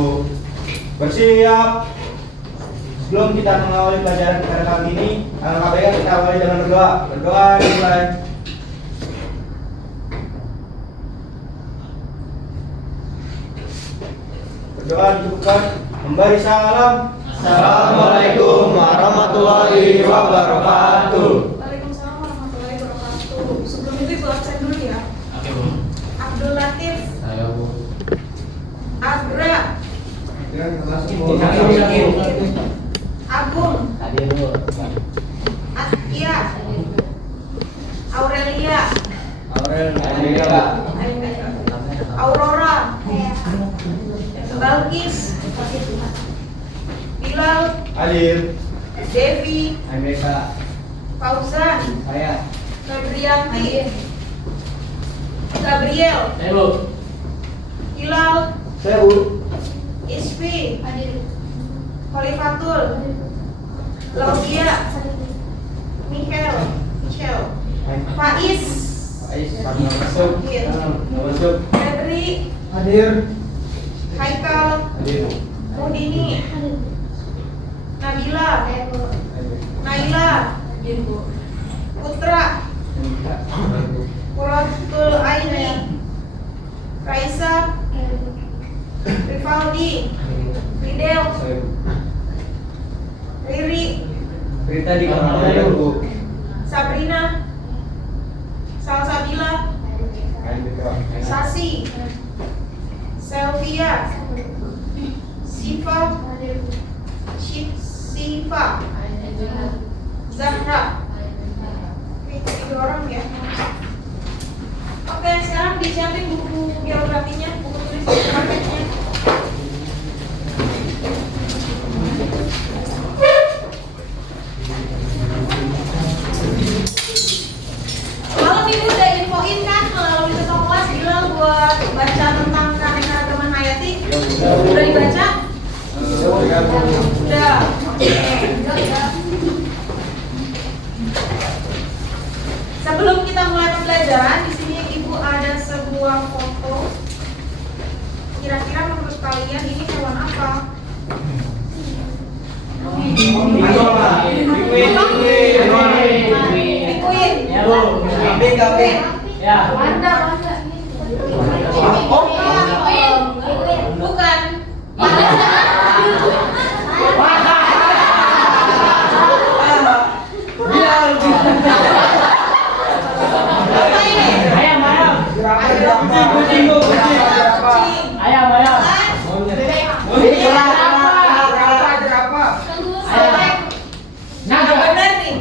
Bu. Bersiap. Sebelum kita mengawali pelajaran pada kali ini, alangkah baiknya kita awali dengan berdoa. Berdoa dimulai. Berdoa dicukupkan. Memberi salam. Assalamualaikum warahmatullahi wabarakatuh. Waalaikumsalam warahmatullahi wabarakatuh. Sebelum itu Ibu absen dulu ya. Oke, Bu. Abdul Latif, Saya, Bu. Agra, Agung, Hadir, Bu. Atia, Aurelia, Aurora, Balkis, Bilal, Hadir. Devi, Amerika. Fauzan, Saya. Febrianti, Gabriel, Saya, Bu. Hilal, Saya, Bu. Isfi, Khalifatul, Laudia, Michel, Faiz, Masuk. Masuk. Febri, Hadir. Haikal, Hadir. Rudini, Nabila, Naila, Putra, Quratul Aini, Raisa, Rivaldi, Fidel, Riri, Berita di kamar Bu. Sabrina, Salsabila, Sasi, Selvia, Siva, Siva, Zahra. Tiga orang ya. Oke, sekarang disiapin buku geografinya, buku tulis paketnya. Malam Ibu udah infoin kan melalui ketua kelas bilang buat baca tentang keanekaragaman hayati. Udah dibaca? Udah. Sebelum kita mulai pembelajaran, di sini Ibu ada sebuah foto. Kira-kira menurut kalian ini hewan apa? Penguin. Ya, Bu. Penguin. Ya. Bukan. Apa ini? Ayam, ayam. Kucing. Ayam, ayam. Naga. Benar nih.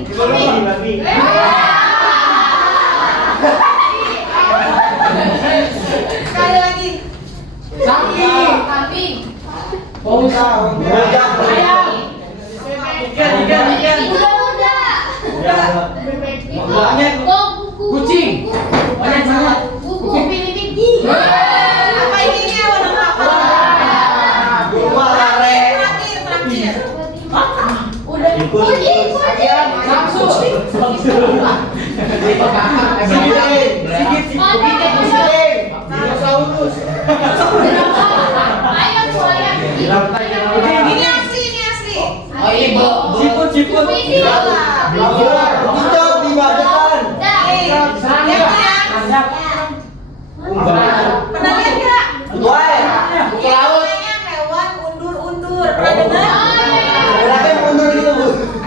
Sekali lagi. Sapi. Paus. Ayam. Kucing. Banyak banget. Apa ini hewan apa? Terakhir. Samsu. Ini asli, ini asli. Oh, ini, Bu. Siput. Anjak. Pernah lihat nggak? Buku laut. Namanya hewan undur-undur. Pernah dengar?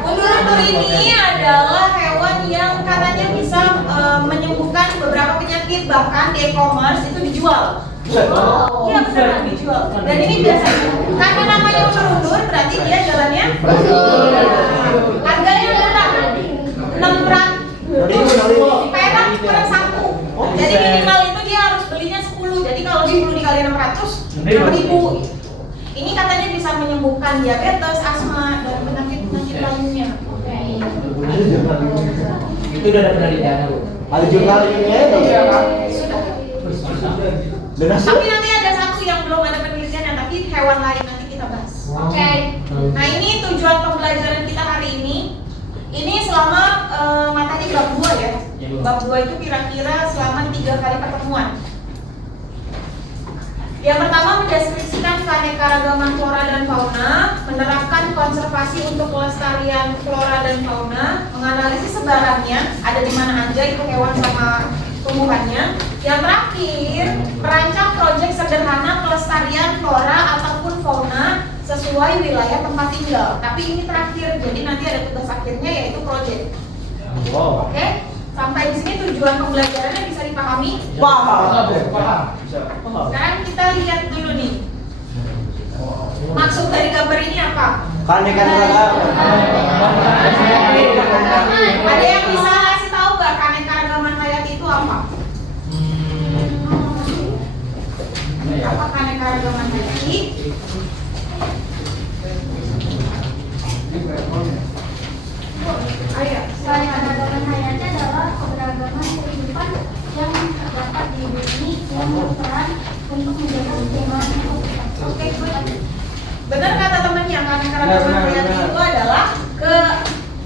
Undur-undur ini adalah hewan yang katanya bisa menyembuhkan beberapa penyakit, bahkan di e-commerce itu dijual. Iya benar dijual. Dan ini biasanya karena namanya undur-undur berarti dia jalannya harganya murah. 600 perak per satu. Jadi minimal itu dia harus belinya 10. Jadi kalau 10 dikali 600 6.000. Ini katanya bisa menyembuhkan diabetes, asma, dan penyakit-penyakit lainnya. Itu udah ada penelitiannya, Bu. Ada jurnal ini ya, Pak. Sudah. Tapi nanti ada satu yang belum ada penelitian, tapi hewan lain nanti kita bahas. Oke. Nah ini tujuan pembelajaran kita hari ini. Ini selama materi bab 2 ya. Bab 2 itu kira-kira selama 3 kali pertemuan. Yang pertama mendeskripsikan keanekaragaman flora dan fauna, menerapkan konservasi untuk pelestarian flora dan fauna, menganalisis sebarannya, ada di mana aja itu hewan sama tumbuhannya. Yang terakhir, merancang proyek sederhana pelestarian flora ataupun fauna sesuai wilayah tempat tinggal. Tapi ini terakhir, jadi nanti ada tugas akhirnya yaitu proyek. Wow. Oke, sampai di sini tujuan pembelajarannya bisa dipahami. Paham. Sekarang kita lihat dulu nih. Maksud dari gambar ini apa? Keanekaragaman. Ada yang bisa kasih tahu nggak keanekaragaman hayati itu apa? Apa keanekaragaman hayati? Ayo, Keanekaragaman hayati adalah keberagaman kehidupan yang terdapat di bumi yang berperan untuk menjaga keseimbangan ekosistem. oke, good. Benar kata temannya, keanekaragaman hayati itu adalah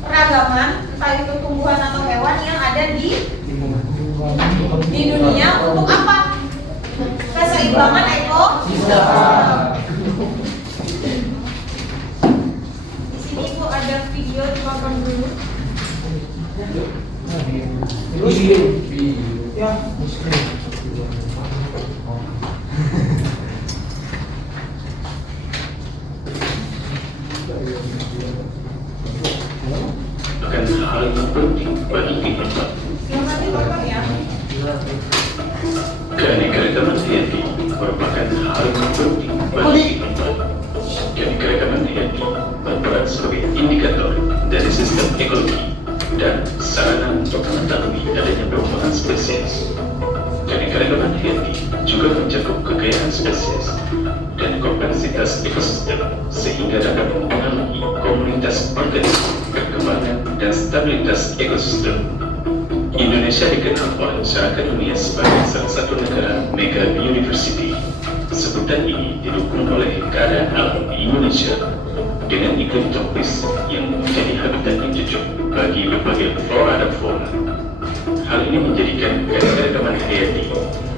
keragaman, entah itu tumbuhan atau hewan yang ada di dunia untuk apa? Keseimbangan ekosistem. Di sini Bu ada video ditonton dulu. Ya. akan hal yang penting bagi kita. Silakan ditonton ya. Keanekaragaman hayati merupakan hal yang penting bagi kita. Keanekaragaman hayati berperan sebagai indikator dari sistem ekologi dan sarana untuk mengetahui adanya perkembangan spesies. Keanekaragaman hayati juga mencakup kekayaan spesies dan kompleksitas ekosistem sehingga dapat mempengaruhi komunitas organisme, perkembangan dan stabilitas ekosistem. Indonesia dikenal oleh masyarakat dunia sebagai salah satu negara mega biodiversity. Sebutan ini didukung oleh keadaan alam di Indonesia dengan iklim tropis yang menjadi habitat yang cocok bagi berbagai flora dan fauna. Hal ini menjadikan keanekaragaman hayati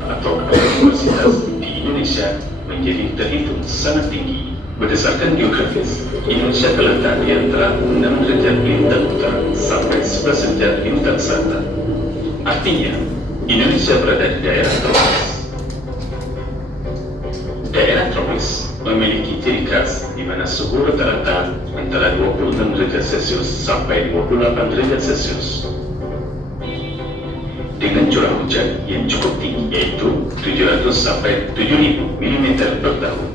atau biodiversitas di Indonesia menjadi terhitung sangat tinggi. Berdasarkan geografis, Indonesia terletak di antara 6 derajat lintang utara sampai 11 derajat lintang selatan. Artinya, Indonesia berada di daerah tropis. Daerah tropis memiliki ciri khas di mana suhu rata-rata antara 26 derajat Celcius sampai 28 derajat Celcius. Dengan curah hujan yang cukup tinggi yaitu 700 sampai 7000 mm per tahun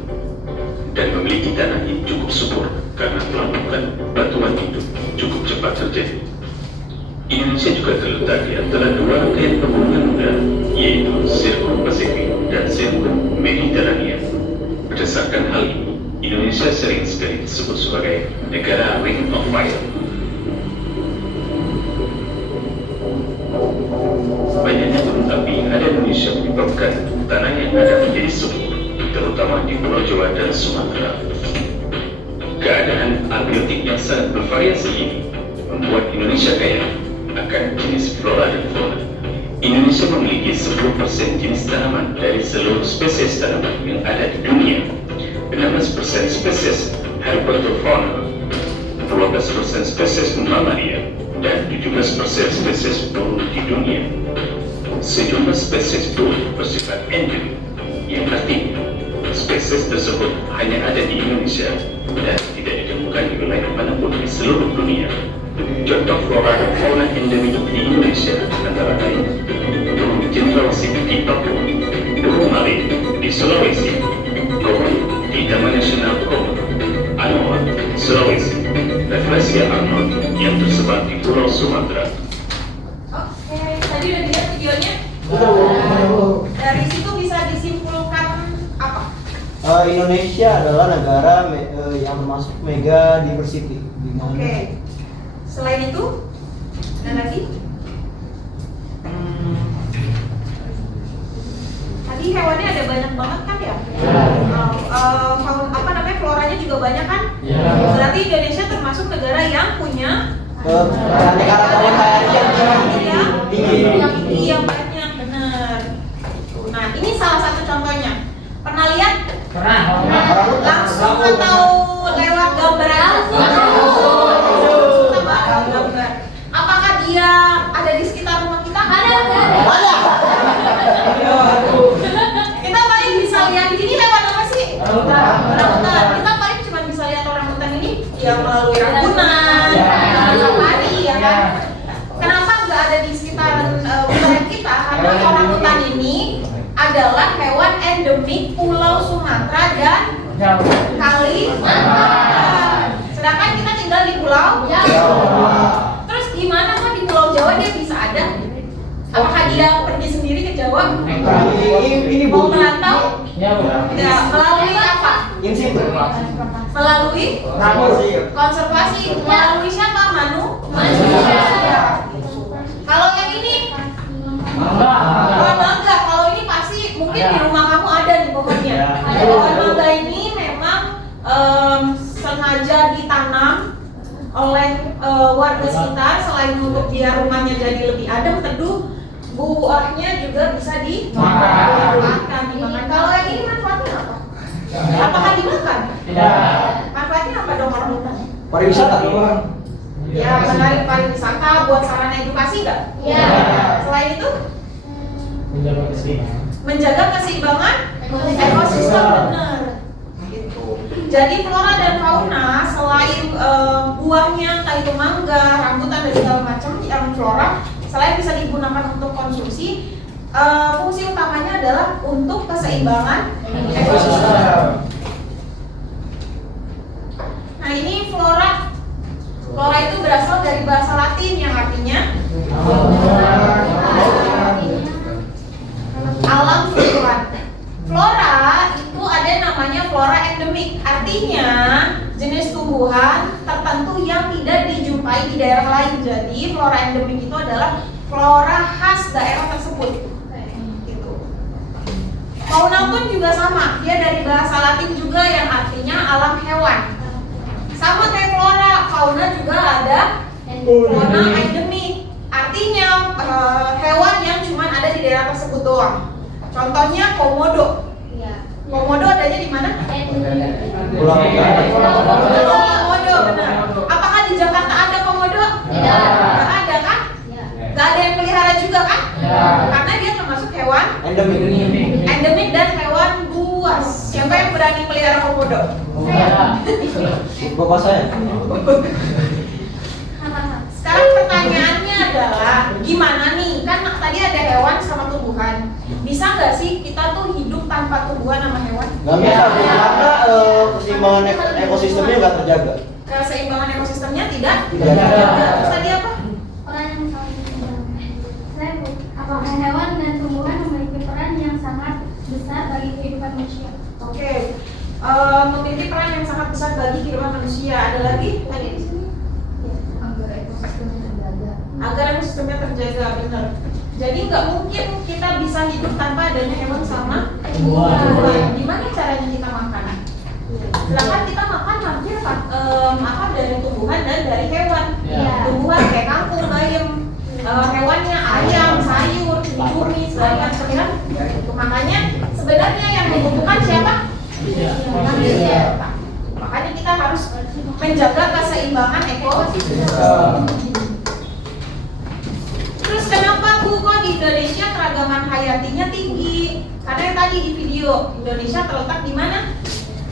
dan memiliki tanah yang cukup subur karena pelumpukan batuan itu cukup cepat terjadi. Indonesia juga terletak di antara dua rangkaian pegunungan muda yaitu sirkum Pasifik dan sirkum Mediterania. Berdasarkan hal ini, Indonesia sering sekali disebut sebagai negara Ring of Fire. Banyaknya gunung api yang ada di Indonesia menyebabkan tanah yang ada menjadi subur, terutama di Pulau Jawa dan Sumatera. Keadaan abiotik yang sangat bervariasi ini membuat Indonesia kaya akan jenis flora dan fauna. Indonesia memiliki 10% jenis tanaman dari seluruh spesies tanaman yang ada di dunia, 16% spesies herpetofauna, 12% spesies mamalia, dan 17% spesies burung di dunia. Sejumlah spesies burung bersifat endemik, yang artinya spesies tersebut hanya ada di Indonesia dan tidak ditemukan di wilayah manapun di seluruh dunia. Contoh flora dan fauna endemik di Indonesia antara lain burung cendrawasih di Papua, burung malih di Sulawesi, komodo di Taman Nasional Komodo, Anoa, Sulawesi, Rafflesia arnold yang tersebar di Pulau Sumatera. Oke, tadi udah dilihat videonya? Dari situ bisa disimpulkan apa? Indonesia adalah negara yang termasuk mega diversity. Oke. Selain itu, ada lagi? Tadi hewannya ada banyak banget kan ya? Apa namanya floranya juga banyak kan? Berarti Indonesia termasuk negara yang punya Keanekaragaman hayati yang tinggi yang banyak, benar. Nah, ini salah satu contohnya. Pernah lihat Pernah. Langsung atau lewat gambar aja? Langsung tambah lewat gambar. Apakah dia ada di sekitar rumah kita? Ada. Kita paling bisa lihat di sini lewat apa sih? Orangutan. Kita paling cuma bisa lihat orangutan ini ya melalui rambutan, safari ya kan. Kenapa nggak ada di sekitar wilayah kita? Karena orangutan ini adalah hewan endemik Pulau Sumatera dan Kalimantan. Sedangkan kita tinggal di Pulau Jawa. Terus gimana kok di Pulau Jawa dia bisa ada? Apakah dia pergi sendiri ke Jawa? Ini Mau Bu. merantau? Ya, Ya, melalui apa? Insip. Melalui konservasi. Melalui siapa? Manusia. Kalau yang ini, pohon mangga. Kalau ini pasti mungkin di rumah kamu ada nih pohonnya. Pohon mangga ini memang sengaja ditanam oleh warga sekitar. Selain untuk biar rumahnya jadi lebih adem, teduh, buahnya juga bisa dimakan. Kalau yang ini manfaatnya apa? Apakah dimakan? Tidak. Manfaatnya apa dong orangutan? Pariwisata doang. Ya, menarik pariwisata, buat sarana edukasi nggak? Iya. Selain itu, Menjaga keseimbangan. menjaga keseimbangan ekosistem, benar. Gitu. Jadi flora dan fauna selain buahnya, entah itu mangga, rambutan dan segala macam yang flora, selain bisa digunakan untuk konsumsi, fungsi utamanya adalah untuk keseimbangan ekosistem. Nah ini flora. Flora itu berasal dari bahasa Latin yang artinya alam tumbuhan. Flora itu ada namanya flora endemik, artinya jenis tumbuhan tertentu yang tidak dijumpai di daerah lain. Jadi flora endemik itu adalah flora khas daerah tersebut. Gitu. Fauna pun juga sama, dia dari bahasa Latin juga yang artinya alam hewan. Sama kayak flora, fauna juga ada fauna endemik, artinya hewan yang cuma ada di daerah tersebut doang. Contohnya komodo. Komodo adanya di mana? Pulau Komodo, benar. Apakah di Jakarta ada komodo? Tidak. Nggak ada kan? Nggak ada yang pelihara juga kan? Karena dia termasuk hewan endemik dan hewan buas. Siapa yang berani pelihara komodo? Bapak saya. Sekarang pertanyaannya adalah gimana nih? Kan tadi ada hewan sama tumbuhan. Bisa nggak sih kita tuh hidup tanpa tumbuhan sama hewan? Nggak bisa Bu, karena keseimbangan ekosistemnya nggak terjaga. Keseimbangan ekosistemnya tidak Tidak terjaga. Terus tadi apa? Peran yang sangat penting. Apakah hewan dan tumbuhan memiliki peran yang sangat besar bagi kehidupan manusia? Oke. Memiliki peran yang sangat besar bagi kehidupan manusia. Ada lagi tadi di sini? Agar ekosistemnya terjaga, benar. Jadi nggak mungkin kita bisa hidup tanpa adanya hewan sama tumbuhan. Gimana caranya kita makan? Sedangkan kita makan hampir apa dari tumbuhan dan dari hewan. Tumbuhan kayak kangkung, bayam, hewannya ayam, sayur, cumi, segala macam kan. Makanya sebenarnya yang membutuhkan siapa? Manusia. Makanya kita harus menjaga keseimbangan ekosistem. Terus kenapa Bu kok di Indonesia keragaman hayatinya tinggi? Karena yang tadi di video, Indonesia terletak di mana?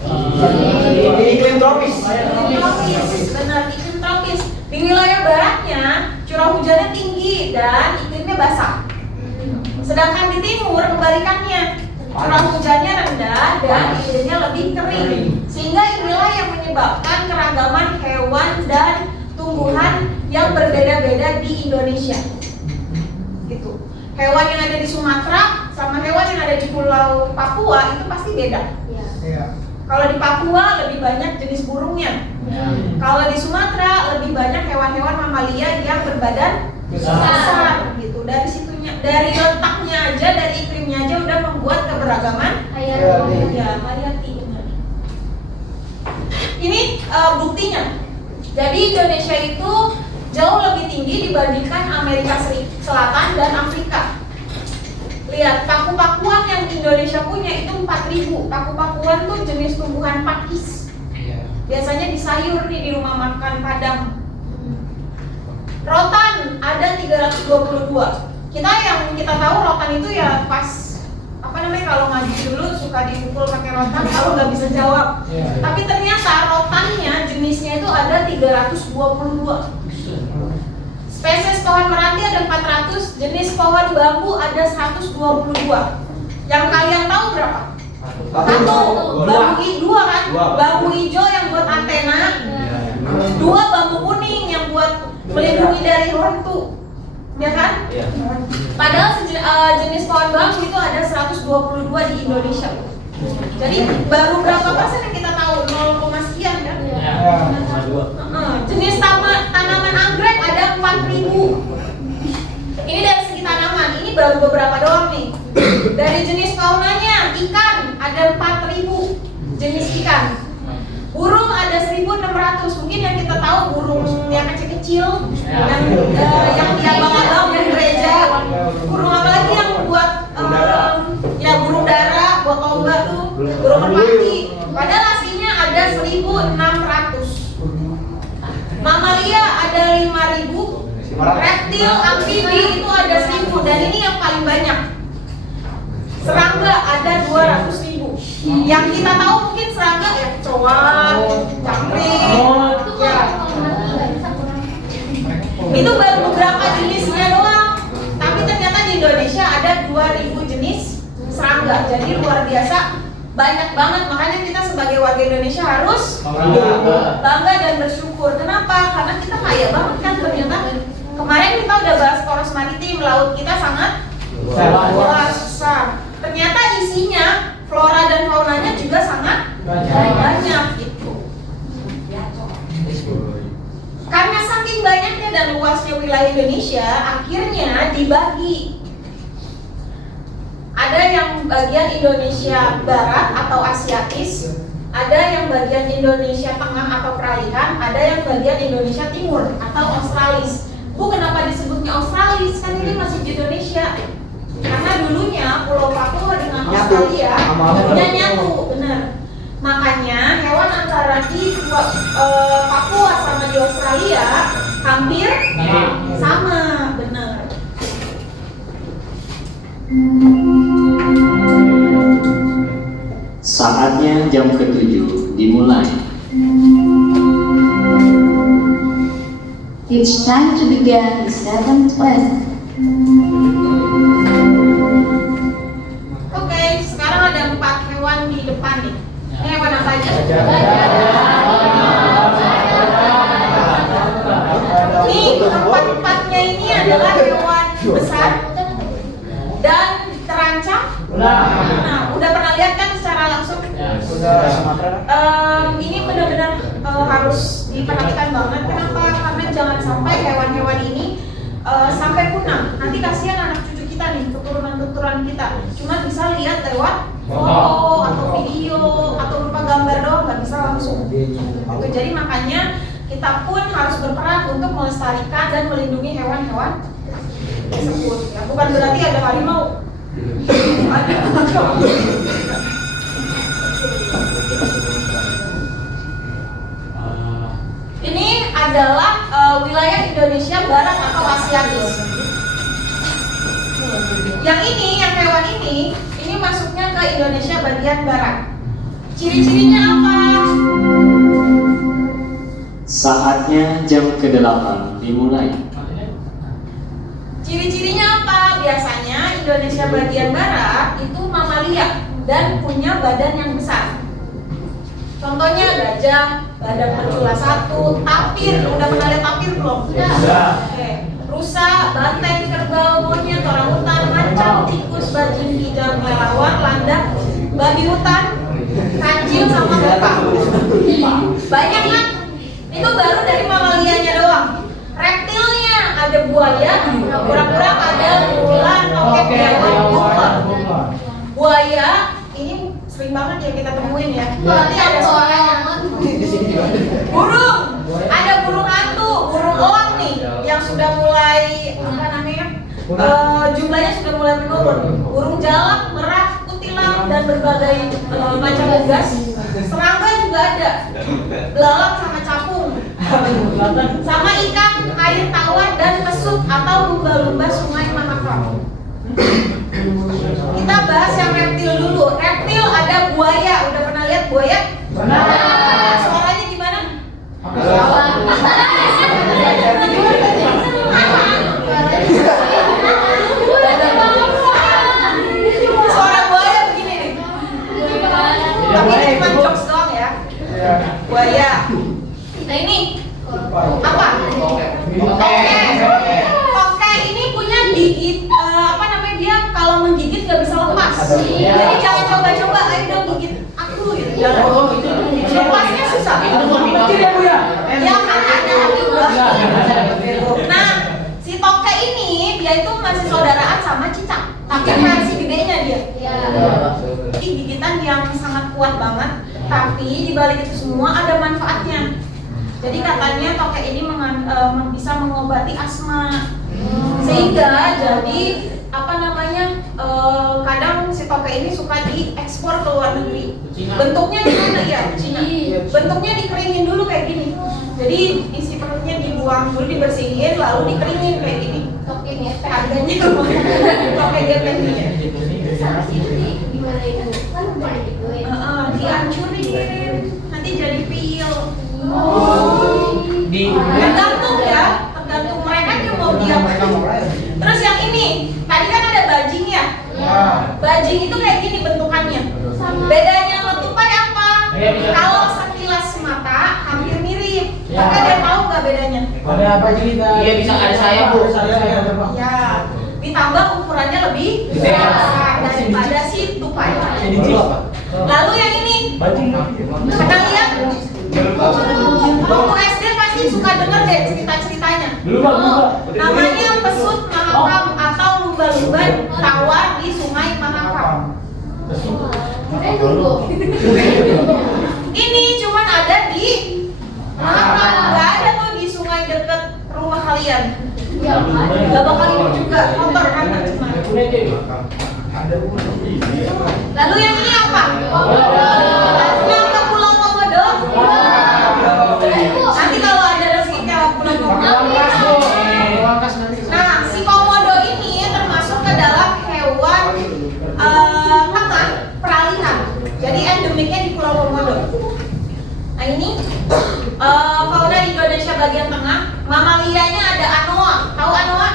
Di iklim tropis. Tropis, benar, iklim tropis. Di wilayah baratnya curah hujannya tinggi dan iklimnya basah. Sedangkan di timur kebalikannya, curah hujannya rendah dan iklimnya lebih kering. Sehingga inilah yang menyebabkan keragaman hewan dan tumbuhan yang berbeda-beda di Indonesia. Gitu. Hewan yang ada di Sumatera sama hewan yang ada di Pulau Papua itu pasti beda. Kalau di Papua lebih banyak jenis burungnya. Kalau di Sumatera lebih banyak hewan-hewan mamalia yang berbadan besar gitu. Dari situnya, dari letaknya aja, dari iklimnya aja udah membuat keberagaman hayati. Ya, hayati. Ini buktinya. Jadi Indonesia itu jauh lebih tinggi dibandingkan Amerika Selatan dan Afrika. Lihat, paku-pakuan yang Indonesia punya itu 4.000. Paku-pakuan tuh jenis tumbuhan pakis. Biasanya di sayur nih di rumah makan Padang. Rotan ada 322. Yang kita tahu rotan itu ya pas kalau ngaji dulu suka dipukul pakai rotan kalau nggak bisa jawab. Tapi ternyata rotannya jenisnya itu ada 322. Spesies pohon meranti ada 400, jenis pohon bambu ada 122. Yang kalian tahu berapa? Satu, dua kan? Bambu hijau yang buat antena, dua bambu kuning yang buat melindungi dari hantu, ya kan? Padahal jenis pohon bambu itu ada 122 di Indonesia. Jadi baru berapa persen yang kita tahu? 0, sekian kan? Jenis tanaman anggrek ada 4.000. Ini dari segi tanaman, ini baru beberapa doang nih. Dari jenis faunanya, ikan ada 4.000 jenis ikan. Burung ada 1.600. Mungkin yang kita tahu burung yang kecil-kecil, yang di abang-abang dan gereja. Burung apa lagi yang buat ya burung dara, buat ombak tuh, burung merpati. Padahal aslinya ada 1.600. Mamalia ada 5.000. Reptil, amfibi itu ada 1.000. Dan ini yang paling banyak. Serangga ada 200.000. Yang kita tahu mungkin serangga ya kecoa, cangkrik. Ya. Itu baru beberapa jenisnya doang. Tapi ternyata di Indonesia ada 2.000 jenis serangga. Jadi luar biasa, banyak banget. Makanya kita sebagai warga Indonesia harus bangga dan bersyukur. Kenapa? Karena kita kaya banget kan ternyata. Kemarin kita udah bahas poros maritim, laut kita sangat luas. Ternyata isinya flora dan faunanya juga sangat banyak gitu. Karena saking banyaknya dan luasnya wilayah Indonesia, akhirnya dibagi. Ada yang bagian Indonesia Barat atau Asiatis, ada yang bagian Indonesia Tengah atau Peralihan, ada yang bagian Indonesia Timur atau Australis. Bu, kenapa disebutnya Australis? Kan ini masih di Indonesia. Karena dulunya Pulau Papua dengan Australia punya nyatu, benar. Makanya hewan antara di Papua sama di Australia hampir sama, benar. Saatnya jam ke-7 dimulai. It's time to begin the 7th lesson. Oke, sekarang ada 4 hewan di depan nih. Hewan apa aja? Nih, empat-empatnya ini adalah hewan besar dan terancam. Nah, udah pernah lihat kan secara langsung? Ini benar-benar harus diperhatikan banget. Kenapa? Karena jangan sampai hewan-hewan ini sampai punah. Nanti kasihan anak cucu kita nih, keturunan-keturunan kita. Cuma bisa lihat lewat foto atau video atau berupa gambar doang, nggak bisa langsung. Gitu. Jadi makanya kita pun harus berperan untuk melestarikan dan melindungi hewan-hewan tersebut. Ya, bukan berarti ada harimau. Ada. Ini adalah wilayah Indonesia Barat atau Asiatis. Yang hewan ini masuknya ke Indonesia bagian Barat. Ciri-cirinya apa? Saatnya jam ke-8 dimulai. Ciri-cirinya apa? Biasanya Indonesia bagian Barat itu mamalia dan punya badan yang besar. Contohnya gajah, badan bercula 1, tapir. Udah pernah lihat tapir belum? Oke. Rusa, banteng, kerbau, monyet, orangutan, macan, tikus, bajing, kijang, kelelawar, landak, babi hutan, kancil, sama keka. Banyak kan? Itu baru dari mamalianya doang. Reptilnya ada buaya, kurang-kurang ada ular, tokek, biawak, bunglon. Buaya ini sering banget yang kita temuin ya. Nanti ada suaranya. Burung, ada burung hantu, burung elang nih yang sudah mulai jumlahnya jumlahnya sudah mulai menurun. Burung jalak, merak, kutilang, dan berbagai macam unggas. Serangga juga ada. Belalang sama capung. Sama ikan, air tawar, dan pesut atau lumba-lumba sungai Mahakam. Kita bahas yang reptil dulu. Reptil ada buaya. Udah pernah lihat buaya? Pernah. Suaranya gimana? Suara buaya begini nih. Tapi ini cuma jokes doang ya. Buaya. Nah ini apa? Toke ini punya gigit apa namanya, dia kalau menggigit nggak bisa lepas. Jadi jangan coba-coba, ayo dong gigit aku gitu. Jangan. Lepasnya susah. Ya makanya aku udah. Nah, si toke ini dia itu masih saudaraan sama cicak, tapi versi gedenya dia. Ini gigitan yang sangat kuat banget, tapi di balik itu semua ada manfaatnya. Jadi katanya toke ini bisa mengobati asma, sehingga jadi apa namanya, kadang si toke ini suka diekspor ke luar negeri. Bentuknya gimana ya? Cina. Bentuknya dikeringin dulu kayak gini. Jadi isi perutnya dibuang dulu, dibersihin, lalu dikeringin kayak gini. Toke ngepek. Harganya toke gepeng ini. Sama sih itu gimana itu? Kan udah digituin. Dihancurin, nanti jadi pil. Di Tergantung ya, tergantung mereka dia mau diapain. Terus yang ini, tadi kan ada bajing ya. Bajing itu kayak gini bentukannya. Bedanya sama tupai apa? Kalau sekilas mata hampir mirip. Tapi ada yang tahu nggak bedanya? ada apa cerita? Iya bisa ada sayap bu. Ya, ditambah ukurannya lebih besar daripada si tupai. Lalu yang ini, pernah lihat? Waktu SD pasti suka denger deh cerita-ceritanya. Namanya pesut Mahakam atau lumba-lumba tawar di sungai Mahakam. Ini cuman ada di Mahakam, nggak ada tuh di sungai deket rumah kalian. Gak bakal ini juga kotor karena cuma. Lalu yang ini apa? Yang ke Pulau Komodo. Nanti kalau ada rezeki ke Pulau Komodo. Nah, si komodo ini termasuk ke dalam hewan tengah peralihan. Jadi endemiknya di Pulau Komodo. Nah ini fauna di Indonesia bagian tengah. Mamalianya ada anoa. Tahu anoa?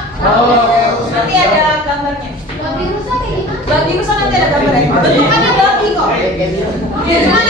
Nanti ada gambarnya. Babi rusa kayak gimana? Babi rusa nanti ada gambarnya. Bentukannya babi kok. Dia cuma